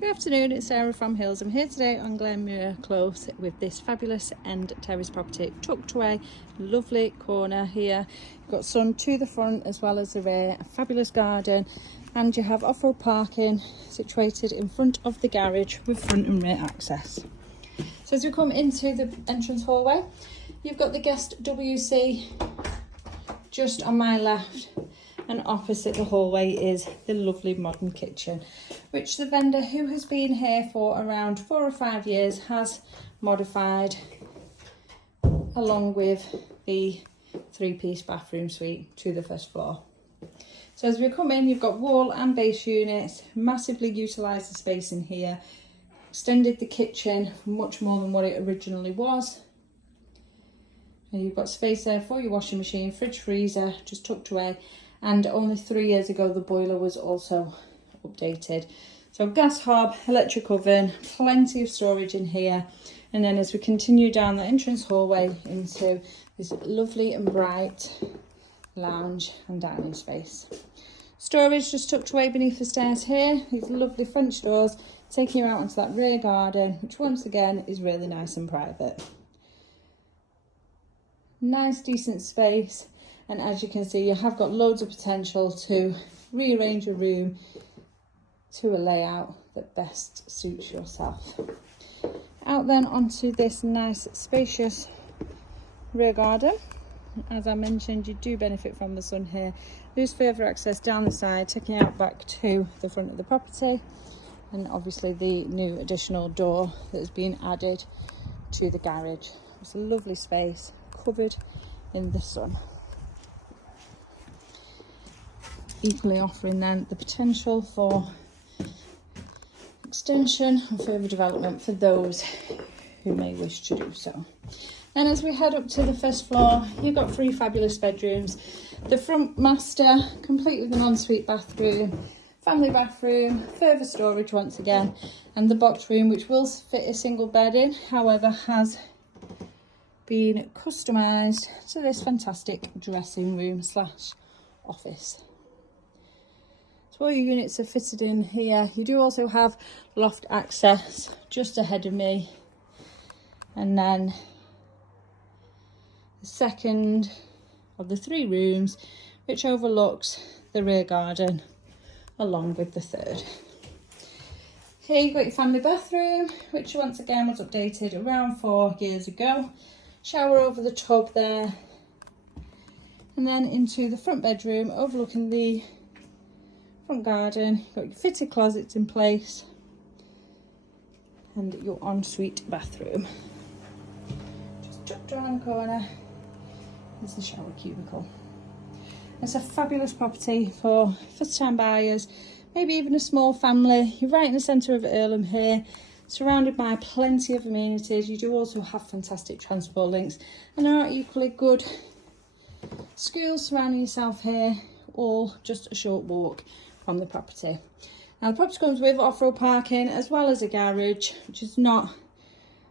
Good afternoon, it's Sarah from Hills. I'm here today on Glenmuir Close with this fabulous end terrace property tucked away, lovely corner here. You've got sun to the front as well as the rear, a fabulous garden, and you have off-road parking situated in front of the garage with front and rear access. So as we come into the entrance hallway, you've got the guest WC just on my left, and opposite the hallway is the lovely modern kitchen, which the vendor, who has been here for around 4 or 5 years, has modified along with the 3-piece bathroom suite to the first floor. So as we come in, you've got wall and base units, massively utilised the space in here, extended the kitchen much more than what it originally was. And you've got space there for your washing machine, fridge, freezer, just tucked away. And only 3 years ago, the boiler was also updated. So gas hob, electric oven, plenty of storage in here. And then as we continue down the entrance hallway into this lovely and bright lounge and dining space. Storage just tucked away beneath the stairs here. These lovely French doors taking you out onto that rear garden, which once again is really nice and private. Nice, decent space. And as you can see, you have got loads of potential to rearrange your room to a layout that best suits yourself. Out then onto this nice, spacious rear garden. As I mentioned, you do benefit from the sun here. There's further access down the side, taking you out back to the front of the property. And obviously the new additional door that has been added to the garage. It's a lovely space, covered in the sun. Equally offering then the potential for extension and further development for those who may wish to do so. And as we head up to the first floor, you've got 3 fabulous bedrooms. The front master, complete with an ensuite bathroom, family bathroom, further storage once again, and the box room, which will fit a single bed in, however has been customised to this fantastic dressing room slash office. All your units are fitted in here. You do also have loft access just ahead of me, and then the second of the 3 rooms, which overlooks the rear garden along with the third. Here you've got your family bathroom, which once again was updated around 4 years ago. Shower over the tub there, and then into the front bedroom overlooking the front garden. You've got your fitted closets in place and your ensuite bathroom. Just tucked around the corner is the shower cubicle. It's a fabulous property for first-time buyers, maybe even a small family. You're right in the centre of Irlam here, surrounded by plenty of amenities. You do also have fantastic transport links, and there are equally good schools surrounding yourself here, all just a short walk from the property. Now the property comes with off-road parking as well as a garage, which is not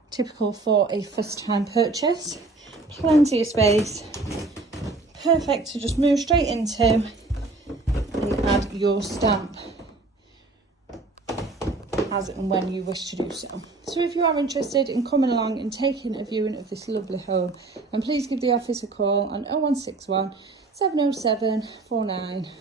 typical for a first-time purchase. Plenty of space, perfect to just move straight into and add your stamp as and when you wish to do so. So if you are interested in coming along and taking a viewing of this lovely home, then please give the office a call on 0161 707 4900.